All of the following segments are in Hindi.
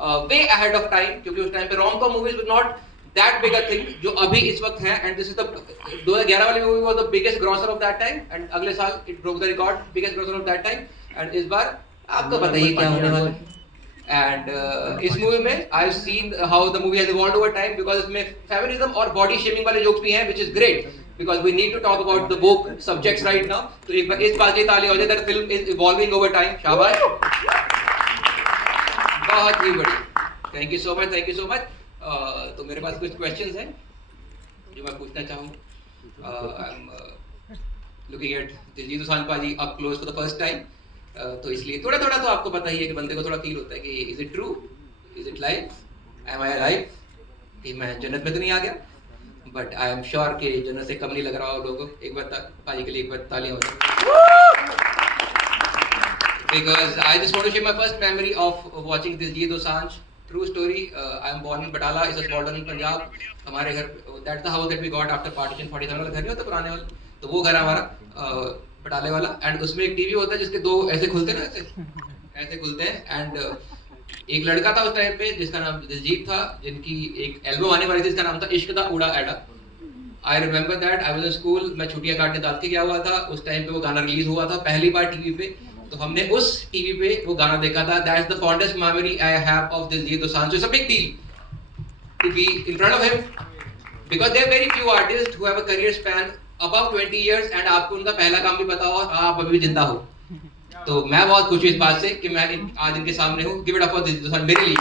वे अहेड ऑफ टाइम, क्योंकि उस टाइम पे rom com movies were not that big a thing जो अभी इस वक्त है. एंड दिस इज द 2011 वाली movie was the biggest grocer of that time, and अगले साल it broke the record biggest grocer of that time. And इस बार आपको बताइए क्या होने वाला है. एंड इस मूवी में I have seen how the movie has evolved over time, because इसमें फेमिनिज्म और बॉडी शेमिंग वाले जोक्स भी हैं, which is great, because we need to talk about the woke subjects right now. तो एक बार इस बात की ताली हो जाए that film is evolving over time. शाबाश, बहुत ही बढ़िया. Thank you so much, thank you so much. तो मेरे पास कुछ questions हैं जो मैं पूछना चाहूँ. I'm looking at Diljit Dosanjh पाजी up close for the first time. तो इसलिए थोड़ा थोड़ा तो आपको पता ही है कि बंदे को थोड़ा फील होता है कि is it true, is it life, am I alive, कि मैं जन्नत में तो नहीं आ गया. बट आई एम श्योर कि जन्नत से कम नहीं लग रहा हो लोगों को. एक बार पाजी के लिए एक बार तालियां हो जाए. Because I just want to share my first memory of watching Diljit Dosanjh. True story. I am born in Batala, is a small town in Punjab. हमारे घर, that's the house that we got after partition. 47 वाला घर नहीं होता पुराने वाला, तो वो घर हमारा बटाले वाला. एंड उसमें एक टीवी होता है जिसके दो ऐसे खुलते हैं ना, ऐसे खुलते हैं. एंड एक लड़का था उस टाइम पे जिसका नाम दिलजीत था, जिनकी एक एल्बम आने वाली थी जिसका नाम था इश्क दा उड़ा एडा. I remember that. I was in school, मैं छुट्टियां काटने दाद के गया हुआ था. उस टाइम पे वो गाना रिलीज हुआ था पहली बार टीवी पे, तो हमने उस टीवी पे वो गाना देखा था. That's the fondest memory I have of Diljit Dosanjh. It's a big deal to be in front of him, because there are very few artist who have a career span above 20 years and आपको उनका पहला काम भी पता हो, आप अभी भी जिंदा हो. तो मैं बहुत खुश हूँ इस बात से कि मैं आज इनके सामने हूँ. Give it up for Diljit Dosanjh मेरे लिए.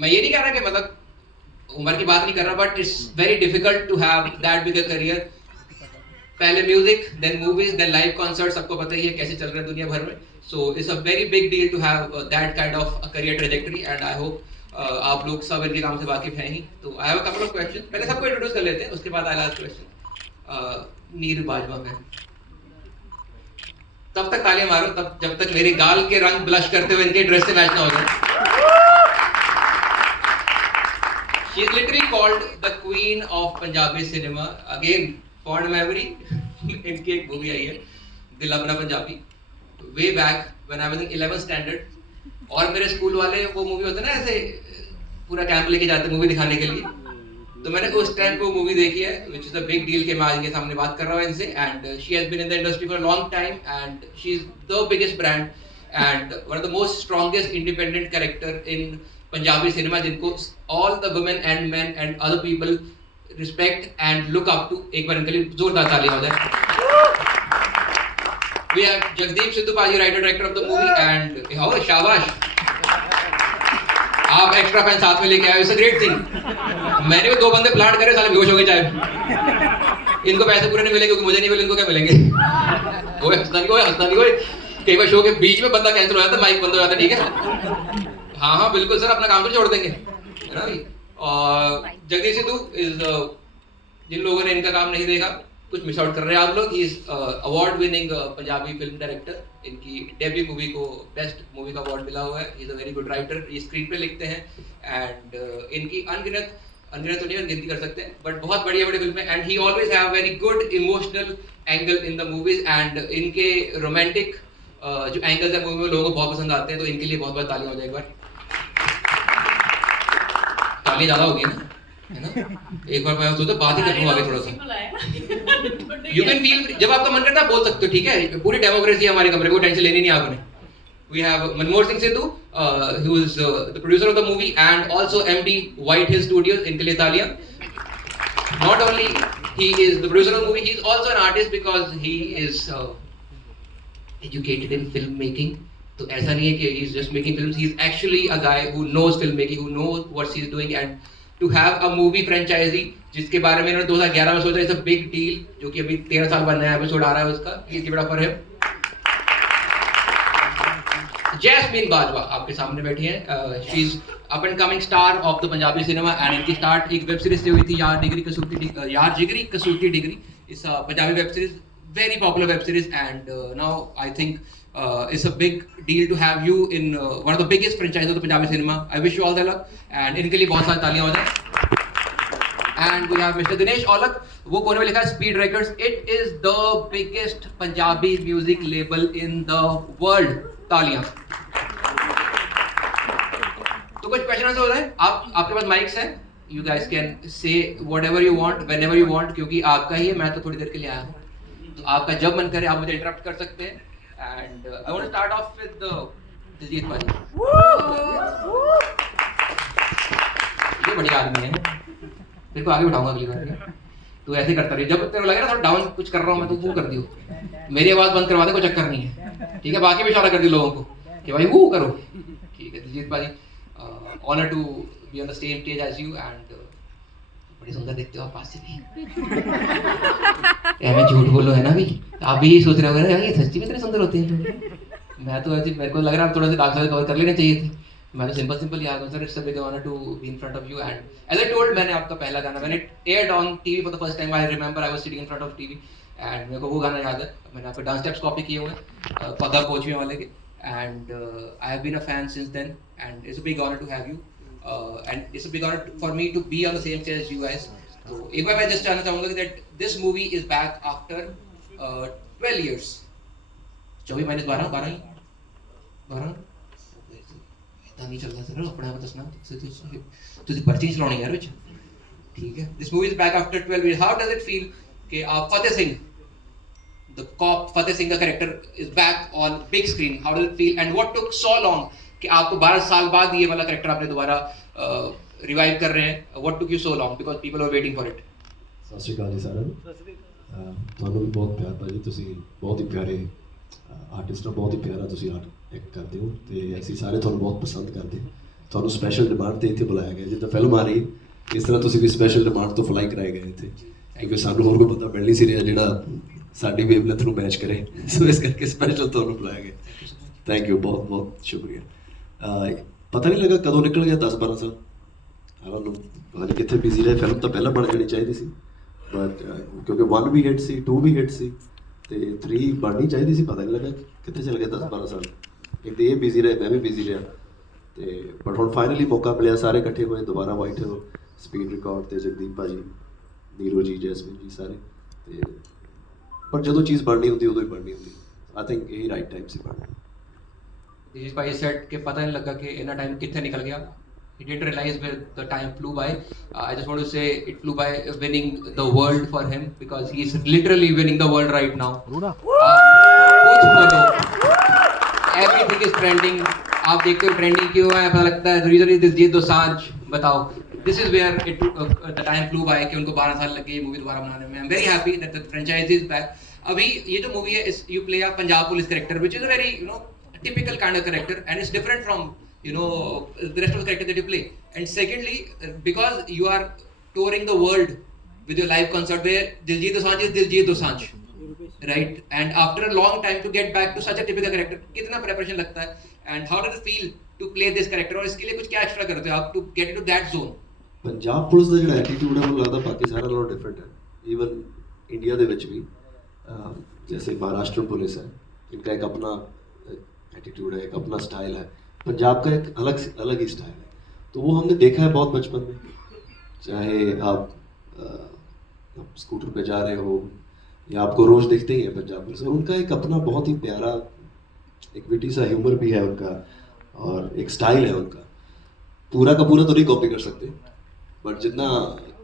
मैं ये नहीं कह रहा कि मतलब उम्र की बात नहीं कर रहा, but it's very difficult to have that big a career. पहले music, then movies, then live concert. सबको पता ही है कैसे चल रहा है दुनिया भर में. So it's a very big deal to have that kind of career trajectory. And I hope आप लोग सब इनके काम से वाकिफ हैं ही. तो I have a couple of question. पहले सबको इंट्रोड्यूस कर लेते हैं, उसके बाद आई लास्ट क्वेश्चन. नीर बाजवा मैम, तब तक तालियां मारो तब जब तक मेरे गाल के रंग ब्लश करते हुए इनके ड्रेस से मैच ना हो जाए. She is literally called the queen of Punjabi cinema. Again, fond memory. इनकी एक मूवी आई है दिल अपना Punjabi, way back when I was in 11th standard. और मेरे स्कूल वाले वो मूवी होता है ना ऐसे पूरा कैंप लेके जाते मूवी दिखाने के लिए, तो मैंने उस टाइम को मूवी देखी है, which is a big deal कि मैं आज के सामने बात कर रहा हूँ इनसे. And she has been in the industry for a long time and she is the biggest brand and one of the most strongest independent character in Punjabi cinema, जिनको all the women and men and other people respect and look up to. एक बार इनके लिए जोरदार तालियां हो जाए. We have Jagdeep Sidhu Paji, writer director of the movie, and oh शाबाश, आप एक्स्ट्रा फैन साथ में लेके आए. It's a great thing. मैंने भी दो बंदे प्लांट करे, साले बेहोश हो गए चाहे. इनको पैसे पूरे नहीं मिले क्योंकि मुझे नहीं मिले, इनको क्या मिलेंगे. ओए हंसना नहीं ओए. कई बार शो के बीच में बंदा कैंसिल हो जाता है, माइक बंद हो जाता है. ठीक है, हाँ हाँ बिल्कुल सर, अपना काम तो छोड़ देंगे, है ना भाई. और जगदीश सिद्धू इज, जिन लोगों ने इनका काम नहीं देखा कुछ मिस आउट कर रहे हैं आप लोग. He is award winning Punjabi film director. इनकी डेब्यू मूवी को बेस्ट मूवी का अवार्ड मिला हुआ है. He is a very good writer. ये स्क्रीन पे लिखते हैं एंड इनकी अनगिनत तो नहीं गिनती कर सकते, बट बहुत बढ़िया बड़ी फिल्म है. And he always have very good emotional angle in the movies. And इनके रोमांटिक जो एंगल्स है मूवी में लोगों को बहुत पसंद आते हैं. तो इनके लिए बहुत बहुत तालियां हो जाए एक बार. ताली ज्यादा होगी ना, है ना. एक बार मैं सोचा बात ही कर लूं आगे थोड़ा सा. यू कैन फील, जब आपका मन करता है बोल सकते हो. ठीक है, पूरी डेमोक्रेसी है हमारे कमरे में, टेंशन लेनी नहीं आपने. We have Manmohan Singh Sidhu, who is the producer of the movie and also MD White Hill Studios. इनके लिए तालियां. Not only he is the producer of the movie, he is also an artist because he is educated in filmmaking. तो ऐसा नहीं है कि he is just making films. He is actually a guy who knows filmmaking, who knows what he is doing. And to have a movie franchisee जिसके बारे में इन्होंने 2011 में सोचा, it's a big deal, जो कि अभी 13 साल बाद नया एपिसोड आ रहा है उसका. Please give it up for him. Jasmine Bajwa आपके सामने बैठी हैं. She is up and coming star of the Punjabi cinema. And इनकी स्टार्ट एक वेब सीरीज से हुई थी, यार जिगरी कसूती डिग्री. इस Punjabi web series, very popular web series. And now I think it's a big deal to have you in one of the biggest franchise of the Punjabi cinema. I wish you all the luck. And इनके लिए बहुत सारी तालियां हो जाए. And we have mister Dinesh Aulakh. वो कोने में लिखा है speed records. It is the biggest Punjabi music label in the world. तालियां. कुछ क्वेश्चन आंसर हो रहा है, आप आपके पास माइक्स है, you guys can say whatever you want whenever you want, क्योंकि आपका ही है, मैं तो थोड़ी देर के लिए आया हूँ, तो आपका जब मन करे आप मुझे इंटरप्ट कर सकते हैं. And I want to start off with Diljit भाई. ये बढ़िया आदमी है, तेरे को आगे बिठाऊंगा अगली बार. तू ऐसे करता रही, जब तेरे को लगे ना थोड़ा डाउन कुछ कर रहा हूँ मैं, तो वो कर दियो, मेरी आवाज बंद करवा दे, कोई चक्कर नहीं है, ठीक है. बाकी भी इशारा कर दी लोगों को कि भाई वो करो, ठीक है. दिलजीत भाई, honour to be on the same stage as you. And बड़ी सुंदर दिखते हो आप पास से भी. मैं झूठ बोलो है ना भी, आप भी यही सोच रहे हो ना ये सच्ची में इतने सुंदर होते हैं. मैं तो ऐसे, मेरे को लग रहा है थोड़ा सा डार्क साइड कवर कर लेने चाहिए थे. मैं तो सिंपल ही आ गया. Sir it's a big honour to be in front of you. And as I told, मैंने आपका पहला गाना when it aired on TV for the first time, I remember I was sitting in front of TV and मेरे को वो गाना याद है. मैंने आपके डांस स्टेप्स कॉपी किए हुए हैं पगा कोच में वाले के. And I have been a fan since then and it's a big honour to have you. And it's a big honour for me to be on the same stage as you guys. तो एक बार मैं जस्ट जानना चाहूंगा कि that this movie is back after 12 years. 24 minus 12 इतना नहीं चलता सर अपने आप दसना तुझे पर्ची चलानी यार विच, ठीक है. This movie is back after 12 years. How does it feel कि आप फतेह सिंह, द कॉप फतेह सिंह का character is back on big screen. How does it feel and what took so long कि आपको 12 साल बाद ये वाला कैरेक्टर आपने दोबारा रिवाइव कर रहे हैं. What took you so long because people are waiting for it. ਸਤਿ ਸ਼੍ਰੀ ਅਕਾਲ ਜੀ ਸਾਰਿਆਂ ਨੂੰ. ਤੁਹਾਨੂੰ ਵੀ ਬਹੁਤ ਪਿਆਰ ਭਾਜੀ, ਤੁਸੀਂ ਬਹੁਤ ਹੀ ਪਿਆਰੇ ਆਰਟਿਸਟ ਹੋ, ਬਹੁਤ ਹੀ ਪਿਆਰਾ ਤੁਸੀਂ ਆਰਟ ਐਕਟ ਕਰਦੇ ਹੋ ਤੇ ਅਸੀਂ ਸਾਰੇ ਤੁਹਾਨੂੰ ਬਹੁਤ ਪਸੰਦ ਕਰਦੇ ਹਾਂ. ਤੁਹਾਨੂੰ ਸਪੈਸ਼ਲ ਡਿਮਾਂਡ ਤੇ ਇੱਥੇ ਬੁਲਾਇਆ ਗਿਆ, ਜਿੱਦਾਂ ਫਿਲਮ ਆ ਰਹੀ ਇਸ ਤਰ੍ਹਾਂ ਤੁਸੀਂ ਵੀ ਸਪੈਸ਼ਲ ਡਿਮਾਂਡ ਤੋਂ ਫਲਾਈ ਕਰਾਏ ਗਏ ਇੱਥੇ, ਕਿਉਂਕਿ ਸਾਨੂੰ ਹੋਰ ਕੋਈ ਬੰਦਾ ਮਿਲ ਨਹੀਂ ਸੀ ਰਿਹਾ ਜਿਹੜਾ ਸਾਡੀ ਵੇਵਲੈਂਥ ਨੂੰ ਮੈਚ ਕਰੇ, ਸੋ ਇਸ ਕਰਕੇ ਸਪੈਸ਼ਲ ਤੁਹਾਨੂੰ ਬੁਲਾਇਆ ਗਿਆ. ਥੈਂਕ ਯੂ, ਬਹੁਤ ਬਹੁਤ ਸ਼ੁਕਰੀਆ. ਪਤਾ ਨਹੀਂ ਲੱਗਾ ਕਦੋਂ ਨਿਕਲ ਗਿਆ 10-12 ਸਾਲ. ਪਤਾ ਨਹੀਂ ਕਿੱਥੇ ਬਿਜ਼ੀ ਰਹੇ. ਫਿਲਮ ਤਾਂ ਪਹਿਲਾਂ ਬਣ ਜਾਣੀ ਚਾਹੀਦੀ ਸੀ, ਬਟ ਕਿਉਂਕਿ 1 ਵੀ ਹਿੱਟ ਸੀ, 2 ਵੀ ਹਿੱਟ ਸੀ ਤੇ 3 ਬਣਨੀ ਚਾਹੀਦੀ ਸੀ. ਪਤਾ ਨਹੀਂ ਲੱਗਾ ਕਿੱਥੇ ਚਲ ਗਿਆ 10-12 ਸਾਲ. ਇੱਕ ਤੇ ਇਹ ਬਿਜ਼ੀ ਰਹੇ, ਮੈਂ ਵੀ ਬਿਜ਼ੀ ਰਿਹਾ ਤੇ ਬਟ ਹੁਣ ਫਾਈਨਲੀ ਮੌਕਾ ਮਿਲਿਆ, ਸਾਰੇ ਇਕੱਠੇ ਹੋਏ ਦੁਬਾਰਾ. ਵਾਈਟ ਸਪੀਡ ਰਿਕਾਰਡ ਤੇ ਜਗਦੀਪ ਭਾਜੀ, ਨੀਰੋ ਜੀ, ਜੈਸਮੀਨ ਜੀ ਸਾਰੇ. ਤੇ ਪਰ ਜਦੋਂ ਚੀਜ਼ ਬਣਨੀ ਹੁੰਦੀ ਉਦੋਂ ਹੀ ਬਣਨੀ ਹੁੰਦੀ. ਆਈ ਥਿੰਕ ਇਹੀ ਰਾਈਟ ਟਾਈਮ ਸੀ ਬਣਨਾ. दिलीप भाई सेट के पता नहीं लगा कि इतना टाइम कितने निकल गया. He didn't realize where the time flew by. I just want to say it flew by winning the world for him because he is literally winning the world right now. कुछ बोलो, everything is trending. आप देखते हो ट्रेंडिंग क्यों है, पता लगता है रीजन इज दिलजीत दोसांझ. बताओ, this is where it the time flew by कि उनको 12 साल लग गए मूवी दोबारा बनाने में. I'm very happy that the franchise is back. अभी ये जो मूवी है, you play a Punjab police character which is a very typical kind of character and it's different from the rest of the character that you play. And secondly, because you are touring the world with your live concert where Diljit Dosanjh is Diljit Dosanjh, right? And after a long time to get back to such a typical character, कितना preparation लगता है and how does it feel to play this character? और इसके लिए कुछ क्या extra करते हो आप to get into that zone? Punjab police ਦਾ ਜਿਹੜਾ ਐਟੀਟਿਊਡ ਹੈ ਮੈਨੂੰ ਲੱਗਦਾ ਬਾਕੀ ਸਾਰਿਆਂ ਨਾਲੋਂ ਡਿਫਰੈਂਟ ਹੈ. ਈਵਨ ਇੰਡੀਆ ਦੇ ਵਿੱਚ ਵੀ जैसे महाराष्ट्र पुलिस है, इनका एक अपना एटीट्यूड है, एक अपना स्टाइल है. पंजाब का एक अलग ही स्टाइल है. तो वो हमने देखा है बहुत बचपन में. चाहे आप स्कूटर पे जा रहे हो या आपको रोज़ दिखते ही हैं पंजाब पुलिस, उनका एक अपना बहुत ही प्यारा एक विटी सा ह्यूमर भी है उनका और एक स्टाइल है उनका. पूरा का पूरा तो नहीं कॉपी कर सकते बट जितना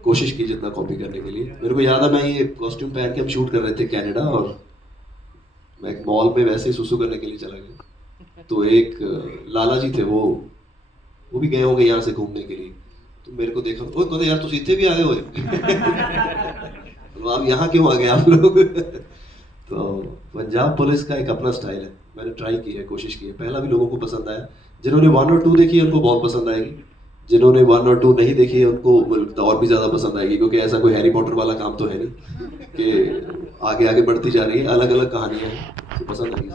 कोशिश की जितना कॉपी करने के लिए. मेरे को याद है मैं ये कॉस्ट्यूम पहन के हम शूट कर रहे थे कनाडा और मैं एक मॉल में वैसे ही सुसु करने के लिए चला गया. तो एक लाला जी थे, वो भी गए होंगे यहाँ से घूमने के लिए. तो मेरे को देखा, ओए कहते यार तुम इतने भी आए हुए तो आप यहाँ क्यों आ गए आप लोग. तो पंजाब पुलिस का एक अपना स्टाइल है. मैंने ट्राई की है, कोशिश की है. पहला भी लोगों को पसंद आया. जिन्होंने 1 और 2 देखी है उनको बहुत पसंद आएगी. जिन्होंने 1 और 2 नहीं देखी है उनको और भी ज़्यादा पसंद आएगी, क्योंकि ऐसा कोई हैरी पॉटर वाला काम तो है नहीं कि आगे आगे बढ़ती जा रही है. अलग अलग कहानियाँ हैं, तो पसंद आएगी.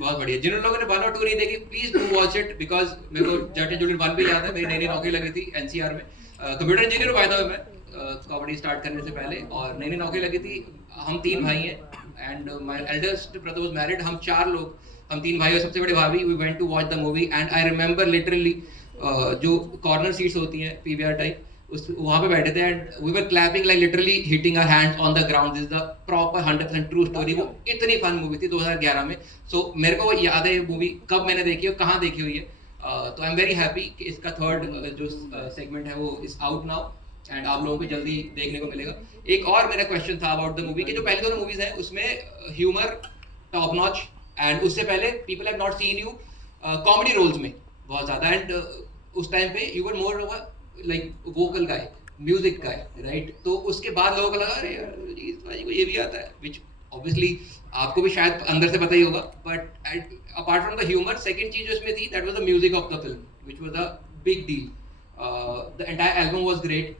बहुत बढ़िया. जिन लोगों ने 1 और 2 नहीं देखी, please do watch it because मेरे को जट एंड जूलियट 1 भी याद है. मेरी नई नौकरी लगी थी एनसीआर में. कंप्यूटर इंजीनियर हुआ था मैं कॉमेडी स्टार्ट करने से पहले, और नई नौकरी लगी थी. हम 3 भाई हैं and my eldest brother was married. हम 4 लोग, हम 3 भाई और सबसे बड़े भाभी. We went to watch the movie and I remember literally जो कॉर्नर सीट्स होती हैं पीवीआर टाइप, उस वहाँ पे बैठे थे and we were clapping like literally hitting our hands on the ground. This is the proper 100% true story. वो इतनी फन मूवी थी 2011 में. सो मेरे को वो याद है ये मूवी कब मैंने देखी और कहाँ देखी हुई है. तो आई एम वेरी हैप्पी कि इसका थर्ड जो सेगमेंट है वो इज आउट नाउ एंड आप लोगों को जल्दी देखने को मिलेगा. एक और मेरा क्वेश्चन था अबाउट द मूवी कि जो पहले दोनों मूवीज हैं उसमें ह्यूमर टॉप नॉच एंड उससे पहले people have not seen you comedy roles में बहुत ज़्यादा एंड उस टाइम पे you were more like vocal guy music guy right. तो उसके बाद लोगों को लगा अरे यार अजीत भाई को ये भी आता है विच ऑब्वियसली आपको भी शायद अंदर से पता ही होगा. But apart from the humour second चीज जो इसमें थी that was the music of the film which was a big deal. The entire album was great.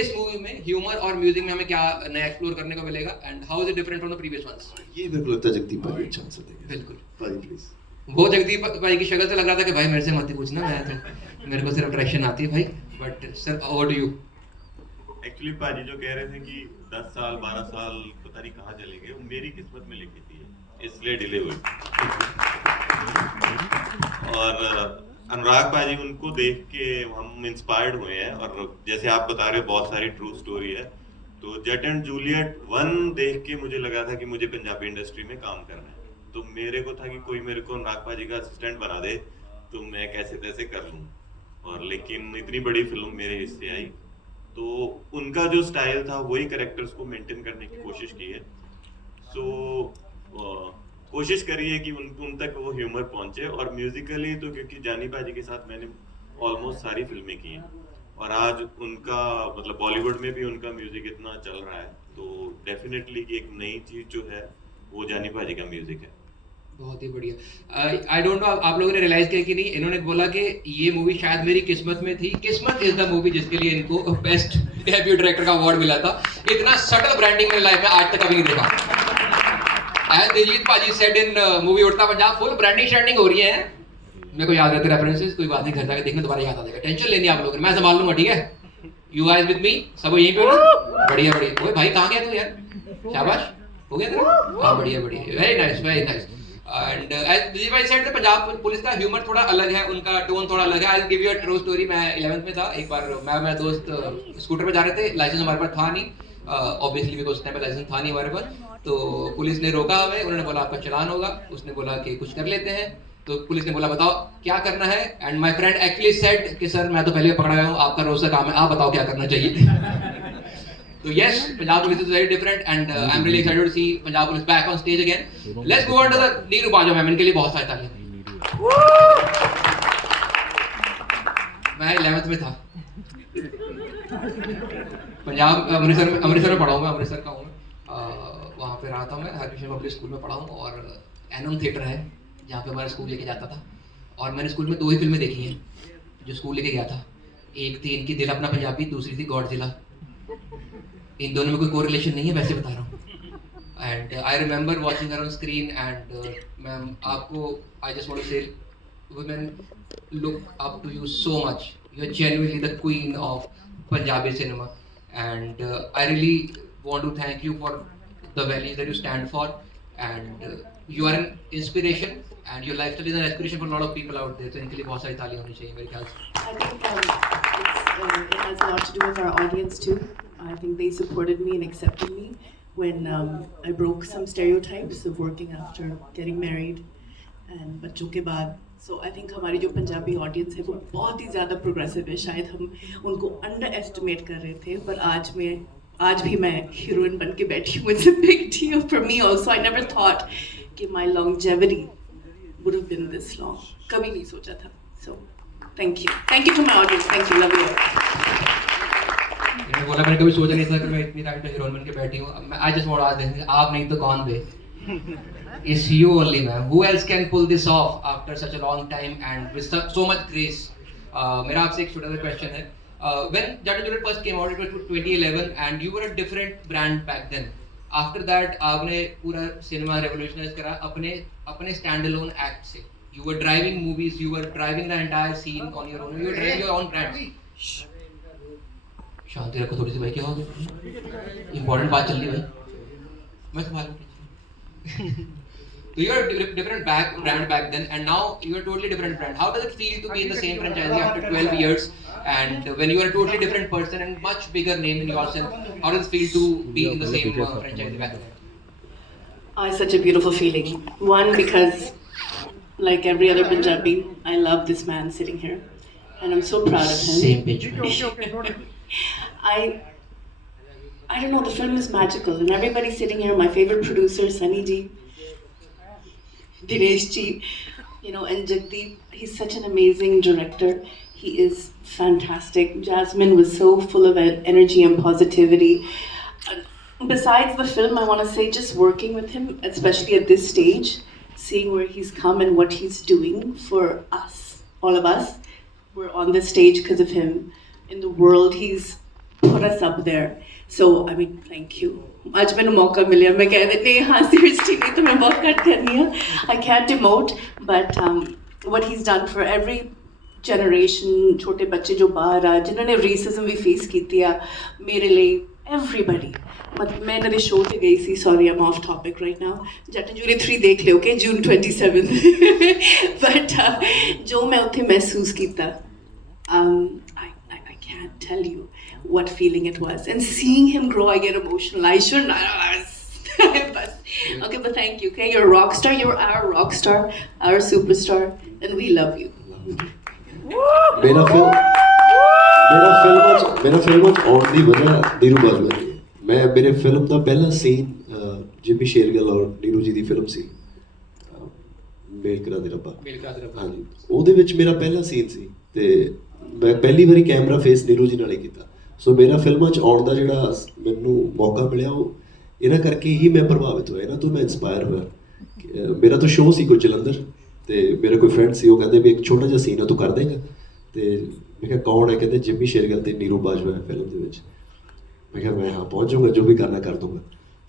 इस मूवी में ह्यूमर और म्यूजिक में हमें क्या नया एक्सप्लोर करने को मिलेगा and how is it different from the previous ones? ये मेरे को लगता है जगदीप भाई अच्छा आंसर देंगे. बिल्कुल भाई प्लीज. वो जगदीप भाई की शक्ल से लग रहा था कि भाई मेरे से मत ही पूछना, मैं तो मेरे को सिर्फ डायरेक्शन आती है भाई. But sir over to you. Actually पाजी जो कह रहे थे कि 10 साल 12 साल पता नहीं कहाँ चले गए, वो मेरी किस्मत में लिखी थी, इसलिए डिले हुई. और अनुराग पाजी उनको देख के हम इंस्पायर्ड हुए हैं. और जैसे आप बता रहे हो बहुत सारी ट्रू स्टोरी है, तो जट एंड जूलियट 1 देख के मुझे लगा था कि मुझे पंजाबी इंडस्ट्री में काम करना है. तो मेरे को था कि कोई मेरे को अनुराग पाजी का असिस्टेंट बना दे तो मैं कैसे तैसे कर लूँ. और लेकिन इतनी बड़ी फिल्म मेरे हिस्से आई तो उनका जो स्टाइल था वही कैरेक्टर्स को मेंटेन करने की कोशिश की है. सो कोशिश करिए कि उन तक वो ह्यूमर पहुंचे. और म्यूजिकली तो क्योंकि जानी बाजी के साथ मैंने ऑलमोस्ट सारी फिल्में की हैं और आज उनका मतलब बॉलीवुड में भी उनका म्यूजिक इतना चल रहा है, तो डेफिनेटली एक नई चीज जो है वो जानी बाजी का म्यूजिक है. बहुत ही बढ़िया. आई डोंट नो आप लोगों ने रियलाइज किया कि नहीं, इन्होंने बोला कि ये मूवी शायद मेरी किस्मत में थी. किस्मत इज द मूवी जिसके लिए इनको बेस्ट डेब्यू डायरेक्टर का अवार्ड मिला था. इतना सटल ब्रांडिंग मेरी लाइफ में आज तक कभी नहीं देखा. एज दिलजीत पाजी सेड इन मूवी उड़ता पंजाब, फुल ब्रांडिंग शेंडिंग हो रही है. मेरे को याद रहते रेफरेंसेस, कोई बात नहीं, घर जाके देखना दोबारा याद आ जाएगा. टेंशन लेनी आप लोगों ने, मैं संभाल लूंगा. ठीक है, यू गाइस विद मी, सब यहीं पे हो ना? बढ़िया बढ़िया. ओए भाई कहाँ गया तू यार? शाबाश, हो गया तेरा? हाँ बढ़िया बढ़िया, very nice very nice. And as Diljit भाई सेड, पंजाब पुलिस का ह्यूमर थोड़ा अलग है, उनका टोन थोड़ा अलग है. I will give you a true story. मैं 11th में था, एक बार मैं मेरा दोस्त स्कूटर पे जा रहे थे. लाइसेंस हमारे पास था नहीं, ऑब्वियसली बिकॉज उस टाइम पे लाइसेंस था नहीं हमारे पास. तो पुलिस ने रोका हमें, उन्होंने बोला आपका चालान होगा. उसने बोला कि कुछ कर लेते हैं. तो पुलिस ने बोला बताओ क्या करना है. And my friend actually said कि सर मैं तो पहले पकड़ा गया हूँ, आपका रोज का काम है, आप बताओ क्या करना चाहिए. तो yes, Punjab police is very different and I am really excited to see Punjab police back on stage again. Let's move on to the Neeru Bajwa ma'am. इनके लिए बहुत सारी तालियां. मैं 11th में था, पंजाब अमृतसर में पढ़ा हूँ. मैं अमृतसर का हूँ. वहाँ पे रहा था मैं, हरकृष्ण पब्लिक स्कूल में पढ़ा हूँ. और एनम थिएटर है जहाँ पे हमारा स्कूल लेके जाता था. और मैंने स्कूल में 2 ही फिल्में देखी हैं जो स्कूल लेके गया था. एक थी इनकी दिल अपना पंजाबी, दूसरी थी गॉडजिला. इन दोनों में कोई कोरिलेशन नहीं है, वैसे बता रहा हूँ. And I remember watching her on screen and ma'am आपको I just want to say women look up to you so much. You are genuinely the queen of Punjabi cinema and I really want to thank you for the values that you stand for and you are an inspiration and your lifestyle is an inspiration for a lot of people out there. So इनके लिए बहुत सारी तालियां होनी चाहिए मेरे ख्याल से. I think it has a lot to do with our audience too. I think they supported me and accepted me when I broke some stereotypes of working after getting married and बच्चों के बाद. So I think हमारी जो पंजाबी audience है वो बहुत ही ज़्यादा progressive है. शायद हम उनको underestimate कर रहे थे, पर आज भी मैं हीरोइन बन के बैठी हूँ. It's a big deal for me also. I never thought कि my longevity would have been this long. कभी नहीं सोचा था. So thank you to my audience. Thank you, love you all. मैंने बोला मैंने कभी सोचा नहीं था कि मैं इतनी टाइम पे हीरोइन बन के बैठी हूँ. I just want to ask this, आप नहीं तो कौन बे? It's you only man. Who else can pull this off after such a long time and with so much grace? मेरा आपसे एक छोटा सा क्वेश्चन है. When Jat and Juliet first came out, it was 2011 and you were a different brand back then. After that, आपने पूरा सिनेमा रेवोल्यूशनाइज करा अपने स्टैंडअलोन एक्ट से. You were driving movies, you were driving the entire scene on your own. You were driving your own brands. शांति रखो थोड़ी सी भाई, क्या हो गया? इम्पोर्टेंट बात चल रही है भाई, मैं संभालूंगा. So you are a different brand back then, and now you are a totally different brand. How does it feel to be in the same franchise after 12 years, and when you are a totally different person and much bigger name in yourself? How does it feel to be in the same franchise back then? It's such a beautiful feeling. One, because like every other Punjabi, I love this man sitting here, and I'm so proud of him. Same page. I don't know. The film is magical, and everybody sitting here. My favorite producer, Sunny Ji, Dinesh Ji, and Jagdeep. He's such an amazing director. He is fantastic. Jasmine was so full of energy and positivity. Besides the film, I want to say just working with him, especially at this stage, seeing where he's come and what he's doing for us, all of us. We're on this stage because of him. In the world, he's put us up there. So, I mean, thank you. आज मैंने मौका मिला मैं कह देती हाँ seriously नहीं तो मैं बहुत कट करनी है. I can't demote, but what he's done for every generation, छोटे बच्चे जो बाहर आ जिन्होंने racism भी face ਕੀਤੀ आ मेरे लिए everybody. मतलब मैं इन्होंने show ते गई सी. Sorry, I'm off topic right now. Jatt जूरी 3 देख लियो okay June 27th. But जो मैं उत्थे महसूस कीता I can't tell you what feeling it was, and seeing him grow I get emotional. I shouldn't. But, okay, but thank you. Okay, you're a rock star. You're our rock star, our superstar, and we love you. मेरा फिल्म ਆਉਣ ਦੀ ਵਜ੍ਹਾ ਨੀਰੂ ਬਾਜਵਾ ਜੀ ਹੈ। ਮੇਰੇ ਫਿਲਮ ਦਾ ਪਹਿਲਾ ਸੀਨ ਜਿਮੀ ਸ਼ੇਰਗਿੱਲ ਔਰ ਨੀਰੂ ਜੀ ਦੀ ਫਿਲਮ ਸੀ ਮੇਲ ਕਰਾ ਦੇ ਰੱਬਾ ਹਾਂਜੀ ਉਹਦੇ ਵਿੱਚ ਮੇਰਾ ਪਹਿਲਾ ਸੀਨ ਸੀ ਤੇ ਮੈਂ ਪਹਿਲੀ ਵਾਰੀ ਕੈਮਰਾ ਫੇਸ ਨੀਰੂ ਜੀ ਨਾਲ ਹੀ ਕੀਤਾ ਸੋ ਮੇਰਾ ਫਿਲਮਾਂ 'ਚ ਆਉਣ ਦਾ ਜਿਹੜਾ ਮੈਨੂੰ ਮੌਕਾ ਮਿਲਿਆ ਉਹ ਇਹਨਾਂ ਕਰਕੇ ਹੀ ਮੈਂ ਪ੍ਰਭਾਵਿਤ ਹੋਇਆ ਇਹਨਾਂ ਤੋਂ ਮੈਂ ਇੰਸਪਾਇਰ ਹੋਇਆ ਮੇਰਾ ਤਾਂ ਸ਼ੋਅ ਸੀ ਕੋਈ ਜਲੰਧਰ ਤੇ ਮੇਰਾ ਕੋਈ ਫਰੈਂਡ ਸੀ ਉਹ ਕਹਿੰਦੇ ਵੀ ਇੱਕ ਛੋਟਾ ਜਿਹਾ ਸੀਨ ਆ ਤੂੰ ਕਰ ਦੇਂਗਾ ਤੇ ਮੈਂ ਕਿਹਾ ਕੌਣ ਹੈ ਕਹਿੰਦੇ ਜਿਮੀ ਸ਼ੇਰਗਿੱਲ ਤੇ ਨੀਰੂ ਬਾਜਵਾ ਹੈ ਫਿਲਮ ਦੇ ਵਿੱਚ ਮੈਂ ਕਿਹਾ ਮੈਂ ਹਾਂ ਪਹੁੰਚ ਜਾਊਂਗਾ ਜੋ ਵੀ ਕਰਨਾ ਕਰ ਦੂੰਗਾ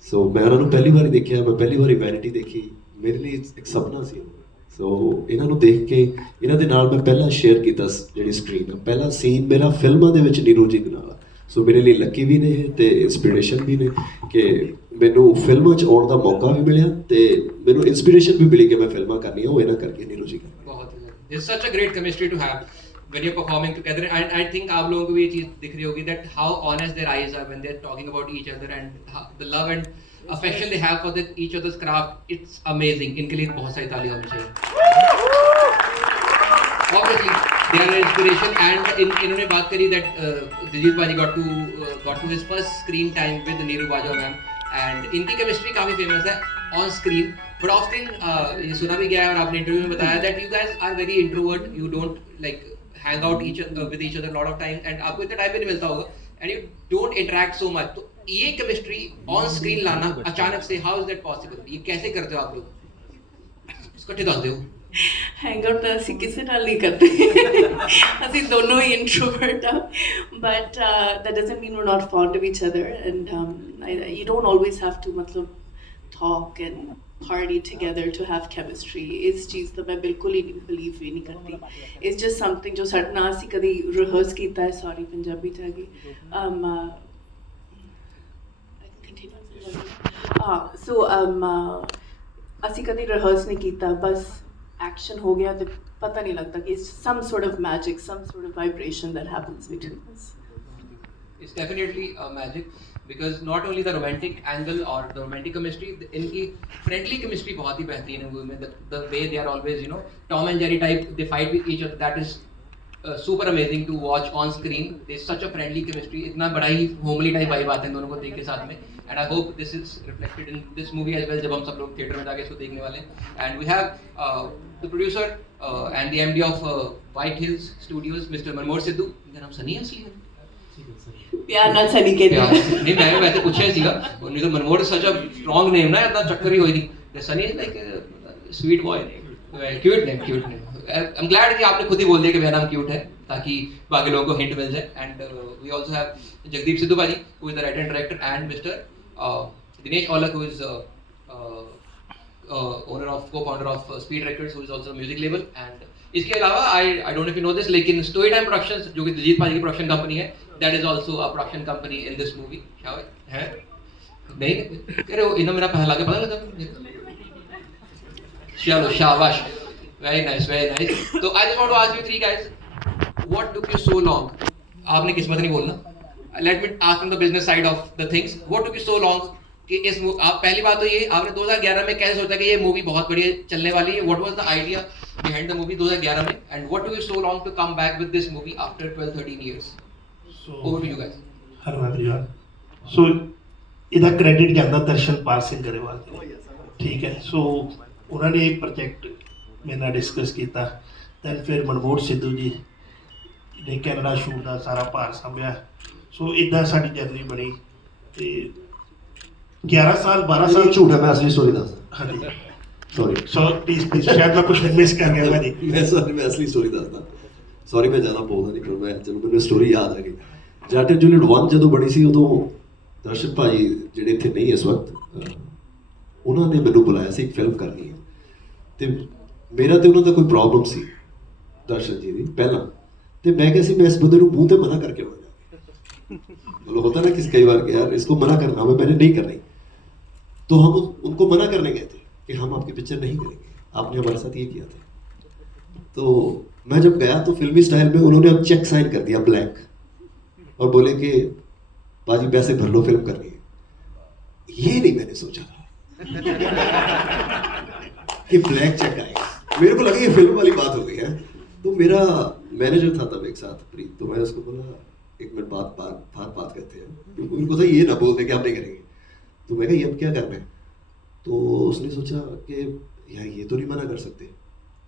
ਸੋ ਮੈਂ ਉਹਨਾਂ ਨੂੰ ਪਹਿਲੀ ਵਾਰੀ ਦੇਖਿਆ ਮੈਂ ਪਹਿਲੀ ਵਾਰੀ ਵੈਨਿਟੀ ਦੇਖੀ ਮੇਰੇ ਲਈ ਇੱਕ ਸੁਪਨਾ ਸੀ ਸੋ ਇਹਨਾਂ ਨੂੰ ਦੇਖ ਕੇ ਇਹਨਾਂ ਦੇ ਨਾਲ ਮੈਂ ਪਹਿਲਾਂ ਸ਼ੇਅਰ ਕੀਤਾ ਜਿਹੜੀ ਸਕਰੀਨ ਆ ਪਹਿਲਾ ਸੀਨ ਮੇਰਾ ਫਿਲਮਾਂ ਦੇ ਵਿੱਚ ਨੀਰੂ ਜੀ ਦੇ ਨਾਲ ਸੋ ਮੇਰੇ ਲਈ ਲੱਕੀ ਵੀ ਨੇ ਤੇ ਇੰਸਪੀਰੇਸ਼ਨ ਵੀ ਨੇ ਕਿ ਮੈਨੂੰ ਫਿਲਮਾਂ 'ਚ ਆਉਣ ਦਾ ਮੌਕਾ ਵੀ ਮਿਲਿਆ ਤੇ ਮੈਨੂੰ ਇੰਸਪੀਰੇਸ਼ਨ ਵੀ ਮਿਲੀ ਕਿ ਮੈਂ ਫਿਲਮਾਂ ਕਰਨੀਆਂ ਉਹ ਇਹਨਾਂ ਕਰਕੇ ਨੀਰੂ ਜੀ बहुत it's such a great chemistry to have when you're performing together and I think आप लोगों को भी ये चीज़ दिख रही होगी that how honest their eyes are when they're talking about each other and how, the love and affection they have for each other's craft it's amazing इनके लिए बहुत सारी तालियां होनी चाहिए obviously they are an inspiration and इन्होंने बात करी that दिलजीत पाजी got to his first screen time with Neeru Bajwa ma'am and इनकी chemistry काफ़ी famous है on screen but off screen ये सुना भी गया है और आपने इंटरव्यू में बताया that you guys are very introvert you don't like hang out with each other a lot of time and आपको इतना टाइम भी नहीं मिलता होगा and you don't interact so much तो ये chemistry on screen लाना अचानक से how is that possible ये कैसे करते हो आप लोग इकट्ठे दस दो हैंग आउट ਤਾਂ ਅਸੀਂ ਕਿਸੇ ਨਾਲ ਨਹੀਂ ਕਰਦੇ ਅਸੀਂ ਦੋਨੋਂ ਹੀ ਇੰਟਰੋਵਰਟ ਆ but that doesn't mean we're not fond of each other and you don't always have to मतलब talk and party together to have chemistry ਇਸ ਚੀਜ਼ ਤਾਂ ਮੈਂ ਬਿਲਕੁਲ ਹੀ ਨਹੀਂ believe ਵੀ ਨਹੀਂ ਕਰਦੀ it's just something ਜੋ ਸਾਡੇ ਨਾਲ ਅਸੀਂ ਕਦੀ rehearse ਕੀਤਾ ਹੈ sorry ਪੰਜਾਬੀ ਚ ਆ ਗਈ so ਅਸੀਂ ਕਦੀ rehearse ਨਹੀਂ ਕੀਤਾ ਬਸ action हो गया तो पता नहीं लगता कि it's some sort of magic some sort of vibration that happens between us it's definitely a magic because not only the romantic angle or the romantic chemistry इनकी friendly chemistry बहुत ही बेहतरीन है मूवी में the way they are always you know Tom and Jerry type they fight with each other that is super amazing to watch on screen there's such a friendly chemistry इतना बड़ा ही homely type vibe आता है दोनों को देख के साथ में and I hope this is reflected in this movie as well जब हम सब लोग थिएटर में जाके इसको देखने वाले हैं and we have the producer and the MD of White Hills Studios Mr. Manmohan Sidhu इनका नाम सनी है असली प्यार ਨਾਲ सनी के नहीं मैं वैसे पूछा ही सीगा नहीं तो मनमोहन सच अ स्ट्रांग नेम ना इतना चक्कर ही होई थी the Sunny is like a sweet boy cute name I'm glad कि आपने खुद ही बोल दिया कि मेरा नाम क्यूट है ताकि बाकी लोगों को हिंट मिल जाए and we also have Jagdeep Sidhu Paji who is the writer and director and Mr. Dinesh Aulak who is co-founder of Speed Records who is also a music label and इसके अलावा I don't know if you know this लेकिन Story Time Productions जो कि दिलजीत पाजी की प्रोडक्शन कंपनी है that is also a production company in this movie क्या है नहीं कह रहे हो इन्होंने मेरा पहला के पता लगा चलो शाबाश very nice so I just want to ask you three guys what took you so long आपने किस्मत नहीं बोलना let me ask from the business side of the things what took you so long कि आप पहली बात तो ये आपने 2011 में कैसे सोचा कि ये मूवी बहुत बढ़िया चलने वाली है? What was the idea behind the movie 2011 में, and what to you so long to come back with this movie after 12-13 years? Over to you guys. Hello everyone. So ਇਹਦਾ ਕ੍ਰੈਡਿਟ ਜਾਂਦਾ ਦਰਸ਼ਨਪਾਲ ਸਿੰਘ ਗਰੇਵਾਲ ਨੂੰ, ਠੀਕ ਹੈ। ਸੋ ਉਹਨਾਂ ਨੇ ਇੱਕ ਪ੍ਰੋਜੈਕਟ ਮੇਰੇ ਨਾਲ ਡਿਸਕਸ ਕੀਤਾ, ਦੈਨ ਫਿਰ ਮਨਮੋਹਨ ਸਿੱਧੂ ਜੀ ਨੇ ਕੈਨੇਡਾ ਸ਼ੂਟ ਦਾ ਸਾਰਾ ਭਾਰ ਸੰਭਿਆ। ਸੋ ਇਦਾਂ ਸਾਡੀ ਜਰਨੀ ਬਣੀ ਤੇ 11 ਸਾਲ 12 ये ਸਾਲ झूठ है, मैं असली स्टोरी दसदा। ਹਾਂਜੀ। सॉरी ਸੋ ਪਲੀਜ਼ ਸ਼ਾਇਦ ਮੈਂ ਕੁਝ ਮਿਸ ਕਰ ਗਿਆ ਭਾਜੀ। मैं असली स्टोरी दसदा। सॉरी मैं ज़्यादा बोलदा नहीं, पर मैं चलो मैंने स्टोरी याद आ गई। जट एंड जूलियट 1 ਜਦੋਂ ਬਣੀ ਸੀ ਉਦੋਂ ਦਰਸ਼ਨ ਭਾਜੀ ਜਿਹੜੇ ਇੱਥੇ ਨਹੀਂ ਇਸ ਵਕਤ, ਉਹਨਾਂ ਨੇ ਮੈਨੂੰ ਬੁਲਾਇਆ ਸੀ ਇੱਕ ਫਿਲਮ ਕਰਨੀ ਹੈ, ਤੇ ਮੇਰਾ ਤੇ ਉਹਨਾਂ ਦਾ ਕੋਈ ਪ੍ਰੋਬਲਮ ਸੀ ਦਰਸ਼ਨ ਜੀ ਦੀ ਪਹਿਲਾਂ, ਤੇ ਮੈਂ ਕਿਹਾ ਸੀ मैं इस बंदे ਨੂੰ ਮੂੰਹ ਤੇ ਮਨਾ ਕਰਕੇ आऊंगा। मतलब होता ना कि कई बार कि यार इसको मना करना हमें, मैंने नहीं करनी, तो हम उनको मना करने गए थे कि हम आपकी पिक्चर नहीं करेंगे, आपने हमारे साथ ये किया था। तो मैं जब गया तो फिल्मी स्टाइल में उन्होंने अब चेक साइन कर दिया ब्लैंक, और बोले कि बाजी पैसे भर लो, फिल्म करनी है। ये नहीं मैंने सोचा था कि ब्लैंक चेक आएगा। मेरे को लगा ये फिल्म वाली बात हो गई है। तो मेरा मैनेजर था तब एक साथ प्रीत, तो मैं उसको बोला एक मिनट बात करते हैं, उनको था ये ना बोल दे कि आप नहीं करेंगे। तो मैं कहा ये अब क्या करना है? तो उसने सोचा कि यार ये तो नहीं मना कर सकते।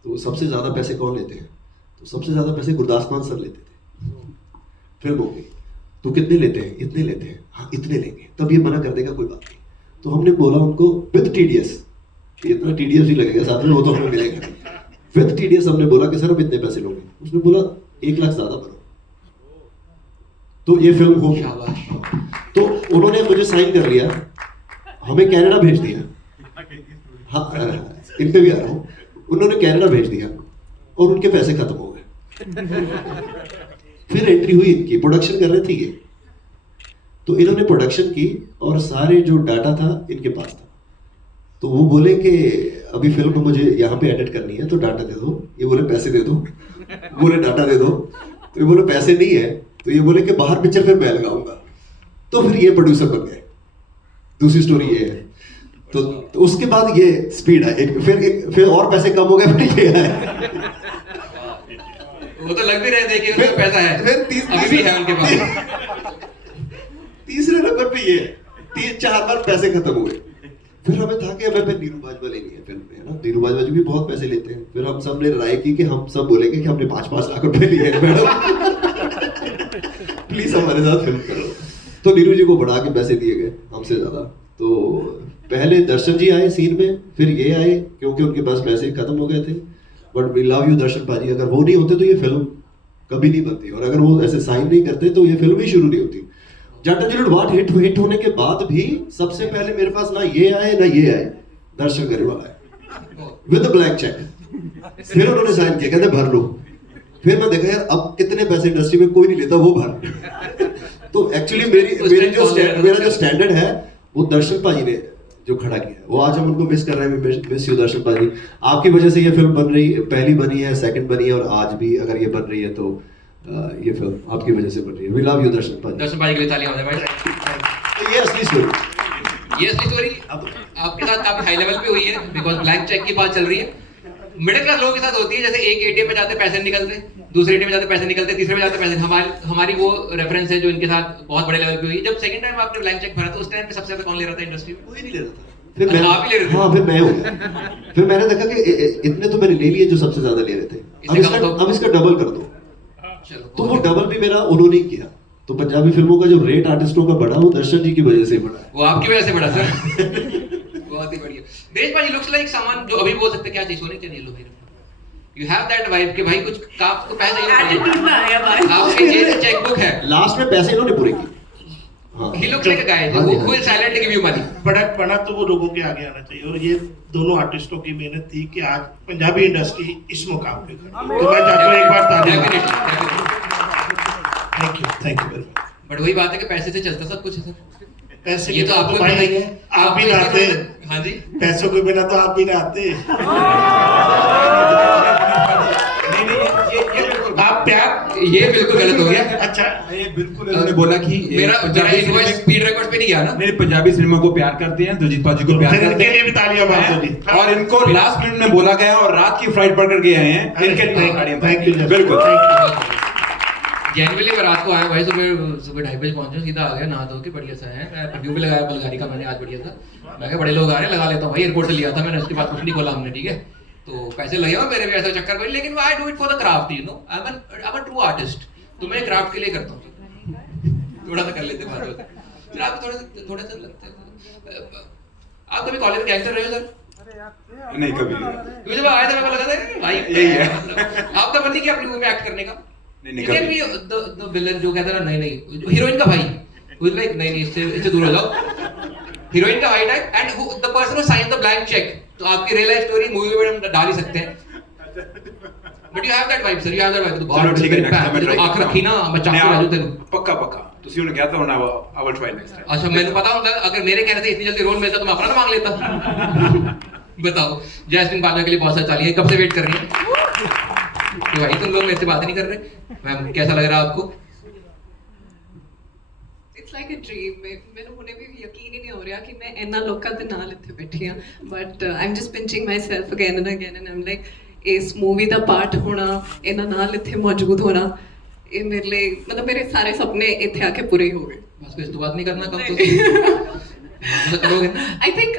तो सबसे ज़्यादा पैसे कौन लेते हैं? तो सबसे ज़्यादा पैसे गुरदास मान सर लेते थे फिल्मों के। तो कितने लेते हैं? इतने लेते हैं। हाँ इतने लेंगे, तब ये मना कर देगा, कोई बात नहीं। तो हमने बोला उनको विद TDS, इतना TDS भी लगेगा साथ में, वो तो हमें मिलेगा। विद TDS हमने बोला कि सर हम इतने पैसे लोगे। उसने बोला 1 लाख ज़्यादा भरो, तो ये फिल्म हो गई। तो उन्होंने मुझे साइन कर लिया, हमें कनाडा भेज दिया। हाँ इन पे भी आ रहा हूँ। उन्होंने कनाडा भेज दिया और उनके पैसे खत्म हो गए। फिर एंट्री हुई इनकी, प्रोडक्शन कर रहे थे ये, तो इन्होंने प्रोडक्शन की और सारे जो डाटा था इनके पास था। तो वो बोले कि अभी फिल्म मुझे यहाँ पे एडिट करनी है, तो डाटा दे दो। ये बोले पैसे दे दो, बोले डाटा दे दो। तो ये बोले पैसे नहीं है, तो ये बोले कि बाहर पिक्चर फिर मैं लगाऊंगा। तो फिर ये प्रोड्यूसर बन गए। दूसरी स्टोरी ये है। तो उसके बाद ये स्पीड है, फिर और पैसे कम हो गए, फिर ये है। वो तो लग भी रहे थे कि उनका पैसा है, अभी भी है उनके पास। तीसरे नंबर पे ये 3-4 बार पैसे खत्म हुए। फिर हमें था कि हमें नीरू बाजवा लेनी है फिल्म में, है ना। नीरू बाजवा जी भी बहुत पैसे लेते हैं। फिर हम सब ने राय की कि हम सब बोलेंगे कि हमने 5-5 लाख रुपए लिए हैं मैडम, प्लीज हमारे साथ फिल्म करो। तो नीरू जी को बढ़ा के पैसे दिए गए हमसे ज्यादा। तो पहले दर्शन जी आए सीन में, फिर ये आए क्योंकि उनके पास पैसे खत्म हो गए थे। बट वी लव यू दर्शन पाजी, अगर वो नहीं होते तो ये फिल्म कभी नहीं बनती, और अगर वो ऐसे साइन नहीं करते तो ये फिल्म ही शुरू नहीं होती। जट एंड जूलियट वाट हिट होने के बाद भी सबसे पहले मेरे पास ना ये आए ना ये आए, दर्शन गरेवाल आए विद ब्लैंक चेक। फिर उन्होंने साइन किया, कहते भर लो। फिर मैं देखा यार अब इतने पैसे इंडस्ट्री में कोई नहीं लेता, वो भर। तो एक्चुअली मेरा जो स्टैंडर्ड है वो दर्शन पाजी ने जो खड़ा किया है, वो आज हम उनको मिस कर रहे हैं। मिस यू दर्शन पाजी, आपकी वजह से ये फिल्म बन रही है, पहली बनी है, सेकंड बनी है, और आज भी अगर ये बन रही है तो ये फिल्म आपकी वजह से बन रही है। वी लव यू दर्शन पाजी। दर्शन पाजी के लिए तालियां हो जाए भाई। तो ये असली स्टोरी, ये असली स्टोरी आपके साथ काफी हाई लेवल पे हुई है, बिकॉज ब्लैंक चेक की बात चल रही है। मिडिल क्लास लोगों के साथ होती है, जैसे एक ATM में जाते पैसे निकलते, दूसरे ATM में जाते पैसे निकलते, तीसरे में जाते पैसे। हमारी वो रेफरेंस है जो इनके साथ बहुत बड़े लेवल पे हुई। जब सेकंड टाइम आपने ब्लैंक चेक भरा तो उस टाइम पे सबसे ज्यादा कौन ले रहा था इंडस्ट्री में? कोई नहीं ले रहा था। फिर मैं आप ही ले रहे थे? हाँ फिर मैं हो गया। फिर मैंने देखा कि इतने तो मैंने ले लिए जो सबसे ज्यादा ले रहे थे, अब इसका डबल कर दो। तो वो डबल भी मेरा उन्होंने ही किया। तो पंजाबी फिल्मों का जो रेट आर्टिस्टों का बढ़ा वो दर्शन जी की वजह से बढ़ा है। वो आपकी वजह से बढ़ा सर। बहुत ही बढ़िया। देश भाई लुक्स लाइक समवन जो अभी बोल सकते क्या चीज होनी चाहिए, लो भाई यू हैव दैट वाइब कि भाई कुछ काम तो पैसे Attitude ना आया भाई। आपके जेब में चेकबुक है। लास्ट में पैसे इन्होंने पूरे किए। हाँ। He looks like a guy who will silently give you money. बड़ा तो वो लोगों के आगे आना चाहिए, और ये दोनों आर्टिस्टों की मेहनत थी कि आज पंजाबी इंडस्ट्री इस मुकाम पे खड़ी है। तो मैं चाहता हूँ एक बार ताली। Thank you very much. But वही बात है कि पैसे से चलता सब कुछ है सर। पैसे ये तो आपको भाई नहीं है, आप भी ना आते। हाँ जी, पैसों के बिना तो आप भी ना आते। नहीं, ये बिल्कुल आप प्यार ये बिल्कुल गलत हो गया। अच्छा ये बिल्कुल इन्होंने बोला कि मेरा इनवॉइस स्पीड रिकॉर्ड्स पे नहीं गया ना। मेरे पंजाबी सिनेमा को प्यार करते हैं, दिलजीत पाजी को प्यार फिर करते इनके लिए हैं भी तालियां मार दो जी। और इनको लास्ट मिनट में बोला गया और रात की फ्लाइट पकड़ के आए हैं, इनके लिए तालियां। थैंक यू बिल्कुल। जेनुअली मैं रात को आया भाई, सुबह 2:30 बजे पहुंचा, सीधा आ गया, नहा धो के बढ़िया सा है, मैं परफ्यूम भी लगाया बल्गारी का मैंने आज बढ़िया था। मैं कहा बड़े लोग आ रहे हैं, लगा लेता हूँ भाई, एयरपोर्ट से लिया था मैंने, उसके बाद कुछ नहीं खोला हमने, ठीक है। तो पैसे लगे हो मेरे भी ऐसा चक्कर भाई, लेकिन I do it for the craft, you know, I am a true artist. तो मैं क्राफ्ट के लिए करता हूँ, थोड़ा सा कर लेते हैं बाद में। फिर आप थोड़ा सा लगता है। आप कभी कॉलेज में गैंगस्टर रहे हो सर? नहीं कभी मुझे जब आया था मेरे को लगा था भाई यही है। आपका मन नहीं किया अपनी मूवी में एक्ट करने का? नहीं You can be the villain जो कहता है ना, नहीं हीरोइन का भाई, who is like नहीं इससे दूर हो जाओ। हीरोइन का भाई type and the person who signs the blank check, तो आपकी रियल लाइफ स्टोरी मूवी में हम डाल ही सकते हैं। But you have that vibe sir, you have that vibe। तो बहुत ठीक है, next time मैं try आंख करता रखी ना, मैं चाकू राजू तेरे। पक्का पक्का ਤੁਸੀਂ ਉਹਨੂੰ ਕਹਿਤਾ ਹੋਣਾ I will try next time। अच्छा मैंने पता होता अगर मेरे कहने से इतनी जल्दी रोल मिलता तो मैं अपना ना मांग लेता। बताओ जैस्मिन बाजवा के लिए बहुत सारी चाली है, कब से वेट कर रही है तो भाई तुम लोग मेरे से बात नहीं कर रहे। मैम कैसा लग रहा है आपको? It's like a dream. ਮੈਨੂੰ ਹੁਣੇ ਵੀ ਯਕੀਨ ਹੀ ਨਹੀਂ ਹੋ ਰਿਹਾ ਕਿ ਮੈਂ ਇੰਨਾ ਲੋਕਾਂ ਦੇ ਨਾਲ ਇੱਥੇ ਬੈਠੀ ਹਾਂ, but I am just pinching myself again and again and um like ਇਸ ਮੂਵੀ ਦਾ ਪਾਰਟ ਹੋਣਾ, ਇਹਨਾਂ ਨਾਲ ਇੱਥੇ ਮੌਜੂਦ ਹੋਣਾ, ਇਹ ਮੇਰੇ ਲਈ ਮਤਲਬ ਮੇਰੇ ਸਾਰੇ ਸੁਪਨੇ ਇੱਥੇ ਆ ਕੇ ਪੂਰੇ ਹੋ ਗਏ। बस कोई बात नहीं करना कब तो करोगे ना। आई थिंक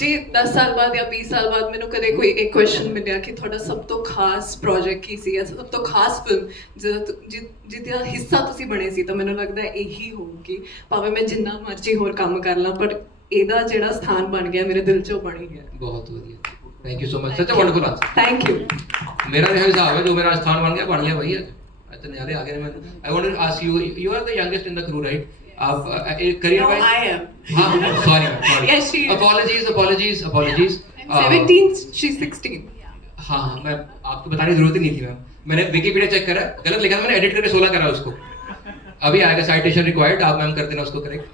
ਜੇ 10 ਸਾਲ ਬਾਅਦ ਜਾਂ 20 ਸਾਲ ਬਾਅਦ ਮੈਨੂੰ ਕਦੇ ਕੋਈ ਇੱਕ ਕੁਐਸਚਨ ਮਿਲਿਆ ਕਿ ਤੁਹਾਡਾ ਸਭ ਤੋਂ ਖਾਸ ਪ੍ਰੋਜੈਕਟ ਕੀ ਸੀ ਜਾਂ ਸਭ ਤੋਂ ਖਾਸ ਫਿਲਮ ਜਿਹਦਾ ਹਿੱਸਾ ਤੁਸੀਂ ਬਣੇ ਸੀ, ਤਾਂ ਮੈਨੂੰ ਲੱਗਦਾ ਇਹੀ ਹੋਊਗੀ। ਭਾਵੇਂ ਮੈਂ ਜਿੰਨਾ ਮਰਜ਼ੀ ਹੋਰ ਕੰਮ ਕਰ ਲਾਂ, ਪਰ ਇਹਦਾ ਜਿਹੜਾ ਸਥਾਨ ਬਣ ਗਿਆ ਮੇਰੇ ਦਿਲ 'ਚੋਂ ਬਣ ਹੀ ਗਿਆ। बहुत बढ़िया, thank you so much, such a wonderful answer. Thank you. मेरा यह हिसाब है, जो मेरा स्थान बन गया भैया। इतने ज़्यादा आगे मैं I want to ask you, you are the youngest in the crew right? आप career No, wise I am. हाँ sorry Yes, she is. apologies I'm 17, she's 16. हाँ मैं आपको बताने की जरूरत ही नहीं थी मैम, मैंने विकिपीडिया चेक करा, गलत लिखा था मैंने, एडिट करके 16 करा उसको, अभी आएगा साइटेशन रिक्वायर्ड, आप मैम कर देना उसको करेक्ट।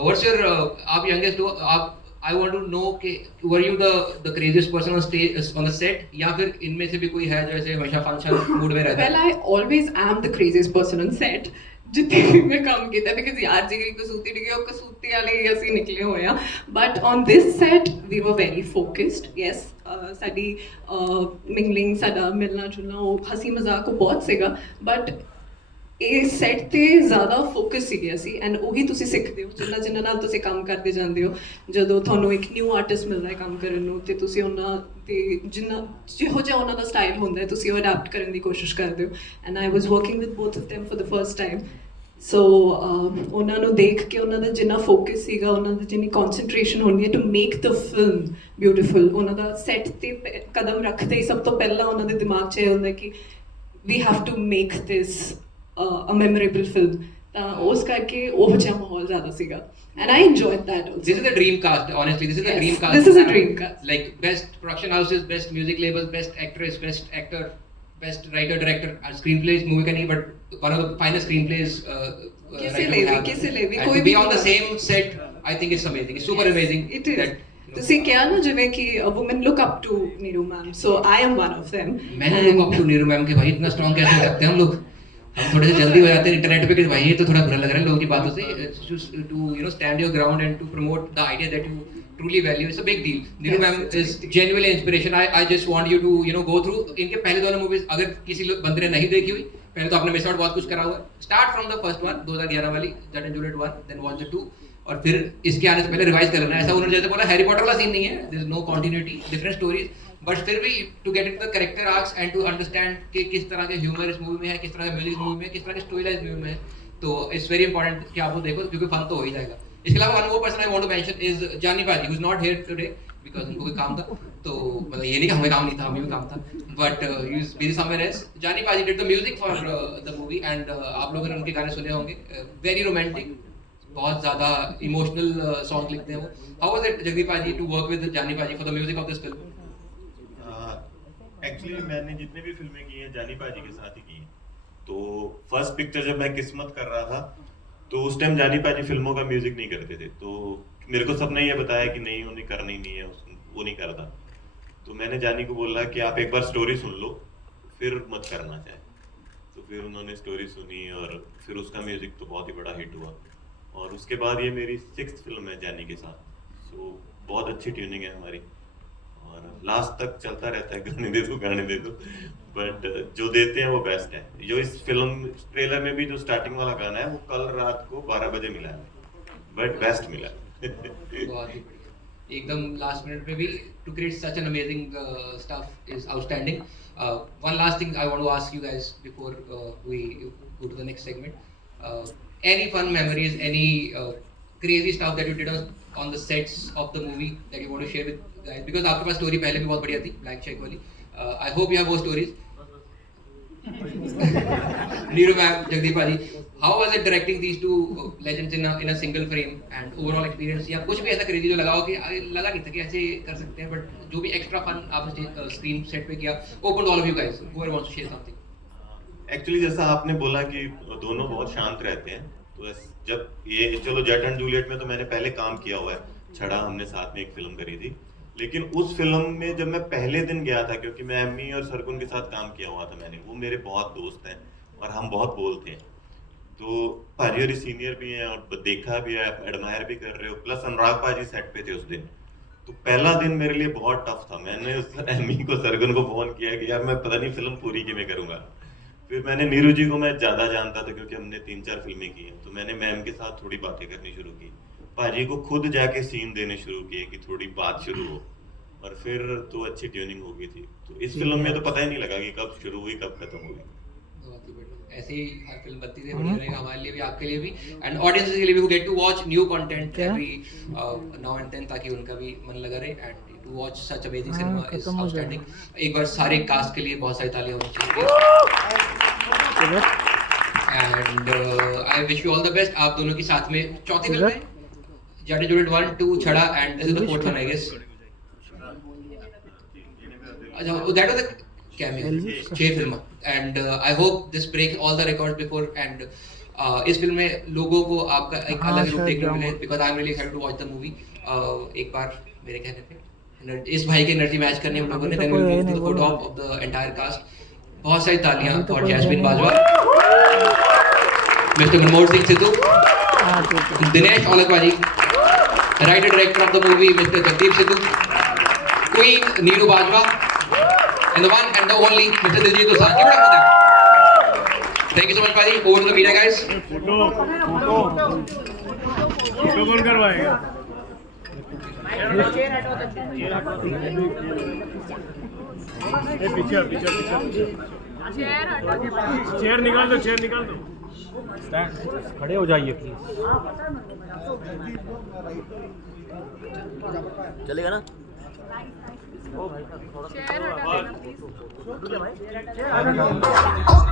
व्हाट्स योर आप यंगेस्ट हो, आप आई वांट टू नो कि were you the craziest person on stage on the set, या फिर इनमें से भी कोई है जो ऐसे हमेशा फंक्शन मूड में रहता है? Well, I always am the craziest person on set. ਜਿੱਥੇ ਵੀ ਮੈਂ ਕੰਮ ਕੀਤਾ, ਬਿਕਾਜ਼ ਯਾਰ ਜਿਗਰੀ ਕਸੂਤੀ ਡਿਗੇ ਉਹ ਕਸੂਤੀ ਵਾਲੇ ਹੀ ਅਸੀਂ ਨਿਕਲੇ ਹੋਏ ਆ। But on this set we were very focused. Yes, ਸਾਡੀ ਮਿੰਗਲਿੰਗ, ਸਾਡਾ ਮਿਲਣਾ ਜੁਲਣਾ, ਉਹ ਹਸੀ ਮਜ਼ਾਕ ਉਹ ਬਹੁਤ ਸੀਗਾ, ਬਟ ਇਹ ਸੈਟ ਤੇ ਜ਼ਿਆਦਾ ਫੋਕਸ ਸੀਗੇ ਅਸੀਂ। ਐਂਡ ਉਹੀ ਤੁਸੀਂ ਸਿੱਖਦੇ ਹੋ ਜਿਨ੍ਹਾਂ ਨਾਲ ਤੁਸੀਂ ਕੰਮ ਕਰਦੇ ਜਾਂਦੇ ਹੋ। ਜਦੋਂ ਤੁਹਾਨੂੰ ਇੱਕ ਨਿਊ ਆਰਟਿਸਟ ਮਿਲਦਾ ਹੈ ਕੰਮ ਕਰਨ ਨੂੰ, ਤੇ ਤੁਸੀਂ ਉਹਨਾਂ ਤੇ ਜਿਹੋ ਜਿਹਾ ਉਹਨਾਂ ਦਾ ਸਟਾਈਲ ਹੁੰਦਾ ਹੈ ਤੁਸੀਂ ਉਹ ਅਡੈਪਟ ਕਰਨ ਦੀ ਕੋਸ਼ਿਸ਼ ਕਰਦੇ ਹੋ। And I was working with both of them for the first time. So ਉਹਨਾਂ ਨੂੰ ਦੇਖ ਕੇ ਉਹਨਾਂ ਦਾ ਜਿੰਨਾ ਫੋਕਸ ਸੀਗਾ, ਉਹਨਾਂ ਦੀ ਜਿੰਨੀ ਕੌਨਸਨਟ੍ਰੇਸ਼ਨ ਹੁੰਦੀ ਹੈ to make the film beautiful, ਉਹਨਾਂ ਦਾ ਸੈਟ ਤੇ ਕਦਮ ਰੱਖਦੇ ਹੀ ਸਭ ਤੋਂ ਪਹਿਲਾਂ ਉਹਨਾਂ ਦੇ ਦਿਮਾਗ 'ਚ ਇਹ ਹੁੰਦਾ ਕਿ we have to make this a memorable film, ਤਾਂ ਉਸ ਕਰਕੇ ਉਹ ਜਿਹਾ ਮਾਹੌਲ ਜ਼ਿਆਦਾ ਸੀਗਾ, and I enjoyed that also. This is the dream cast, honestly, this is the Yes, dream cast. this is a dream cast. Like best production houses, best music labels, best actress, best actor, best writer, director, screenplays, movie ka nahi, but one of the finest screenplays Kisse writers le bhi, have. kisse le bhi, And koi to be bhi on the bata. same set, I think it's amazing, it's super amazing. It is. that, you know, ਤੁਸੀਂ ਕਿਹਾ ਨਾ ਜਿਵੇਂ ਕਿ women look up to Neeru ma'am, so I am one of them. मैंने look up to Neeru ma'am के भाई इतना स्ट्रॉन्ग कैसे हो सकते हैं हम लोग, हम थोड़े से जल्दी हो जाते हैं इंटरनेट पे कि भाई ये तो थोड़ा बुरा लग रहा है लोगों की बातों से, to you know stand your ground and to promote the idea that you truly value, it's a big deal. Neeru ma'am is genuinely inspiration. I just want you to go through इनके पहले दोनों मूवीज, अगर किसी बंदे ने नहीं देखी हुई, पहले तो आपने मिस आउट बहुत कुछ करा हुआ है। Start from the first one 2011 वाली Jatt and Juliet 1, then watch the 2, और फिर इसके आने से पहले रिवाइज कर लेना। ऐसा उन्होंने जैसे बोला हैरी पॉटर वाला सीन नहीं है, there is no continuity, different stories, but फिर भी to get into the character arcs and to understand कि किस तरह के ह्यूमर इस मूवी में है, किस तरह का म्यूजिक इस मूवी में है, किस तरह के स्टोरी लाइन इस मूवी में है। तो इट्स वेरी इंपॉर्टेंट कि आप वो देखो, क्योंकि फन तो हो ही जाएगा। इसके अलावा one more person I want to mention is Jaani पाजी, who is not here today because उनको कोई काम था, तो मतलब ये नहीं कि हमें काम नहीं था, हमें भी काम था, but he is busy somewhere else. जानी पाजी did the music for the movie and आप लोगों ने उनके गाने सुने होंगे, वेरी रोमांटिक, बहुत ज़्यादा इमोशनल सॉन्ग लिखते हैं वो। हाउ वाज इट जगदीप पाजी टू वर्क विद जानी पाजी for the music of this film? Actually मैंने जितनी भी फिल्में की हैं जानी पाजी के साथ ही की हैं। तो फर्स्ट पिक्चर जब मैं किस्मत कर रहा था, तो उस टाइम जानी पाजी फिल्मों का म्यूजिक नहीं करते थे, तो मेरे को सबने ये बताया कि नहीं उन्हें करनी नहीं है, वो नहीं करता। तो मैंने जानी को बोला कि आप एक बार स्टोरी सुन लो फिर मत करना चाहे। तो फिर उन्होंने स्टोरी सुनी और फिर उसका म्यूजिक तो बहुत ही बड़ा हिट हुआ। और उसके बाद ये मेरी 6th फिल्म है जैनी के साथ। सो बहुत अच्छी ट्यूनिंग है हमारी और लास्ट तक चलता रहता है गाने दे दो बट जो देते हैं वो बेस्ट है। जो इस फिल्म ट्रेलर में भी जो स्टार्टिंग वाला गाना है वो कल रात को 12 बजे मिला है बट बेस्ट मिला बहुत ही बढ़िया, एकदम लास्ट मिनट में भी to create such an amazing stuff is outstanding. One last thing I want to ask you guys before we go to the next segment, any fun memories, any crazy stuff that you did on the sets of the movie that you want to share with guys, because आपके पास स्टोरी पहले भी बहुत बढ़िया थी ब्लैंक चेक वाली। I hope you have more stories. Neeru ma'am, Jagdeep Paji, how was it directing these two legends in a single frame and overall experience? या कुछ भी ऐसा crazy जो लगा हो कि लगा नहीं था कि ऐसे कर सकते हैं, but जो भी extra fun आपने स्क्रीन सेट पे किया, open to all of you guys, whoever wants to share something. Actually जैसा आपने बोला कि दोनों बहुत शांत रहते हैं, तो जब ये चलो जट एंड जूलियट में तो मैंने पहले काम किया हुआ है, छड़ा हमने साथ में एक फिल्म करी थी, लेकिन उस फिल्म में जब मैं पहले दिन गया था, क्योंकि मैं एम्मी और सरगुन के साथ काम किया हुआ था मैंने, वो मेरे बहुत दोस्त हैं और हम बहुत बोलते हैं, तो पाजी और सीनियर भी हैं और देखा भी है, एडमायर भी कर रहे हो, प्लस अनुराग पाजी सेट पे थे उस दिन। तो पहला दिन मेरे लिए बहुत टफ था। मैंने उस एम्मी को, सरगुन को फोन किया कि यार मैं पता नहीं फिल्म पूरी किਵੇਂ करूंगा। फिर मैंने नीरू जी को मैं ज़्यादा जानता था क्योंकि हमने 3-4 फिल्में की हैं, तो मैंने मैम के साथ थोड़ी बातें करनी शुरू की, पाजी को खुद जाके सीन देने शुरू किए कि थोड़ी बात शुरू हो, और फिर तो अच्छी ट्यूनिंग हो गई थी। तो इस फिल्म में तो पता ही नहीं लगा कि कब शुरू हुई कब खत्म हुई। बहुत ही बढ़िया, ऐसे ही हर फिल्म बनती है, बढ़िया रहेगा हमारे लिए भी, आपके लिए भी, एंड ऑडियंस के लिए भी, get to watch new content every now and then, ताकि उनका भी मन लगा रहे, and to watch such amazing cinema is outstanding. एक बार सारे कास्ट के लिए बहुत सारी तालियां होनी चाहिए, and I wish you all the best. आप दोनों की साथ में चौथी फिल्म है जट एंड जूलियट 1, 2, छड़ा, and this is the 4th one I guess. That was the cameo, 6 फिल्म, and I hope this breaks all the records before, and इस फिल्म में लोगों को आपका एक अलग रूप देखने को मिले, because I'm really excited to watch the movie. एक बार मेरे कहने पे इस भाई की एनर्जी मैच करनी हम लोगों ने, then we'll move to the photo op of the entire cast. बहुत सारी तालियां फॉर जैस्मिन बाजवा, मिस्टर मनमोहन सिंह सिद्धू, दिनेश औलखवाजी, writer director of the movie mister Jagdeep Sidhu, queen Neeru Bajwa, and the one and the only Mr. Diljit Dosanjh. Give it up for them. Thank you so much, Paji. Over to the media, guys. Photo कौन करवाएगा? चेयर निकाल दो। खड़े हो जाइए प्लीज। चलेगा ना? चेयर हटा देना प्लीज।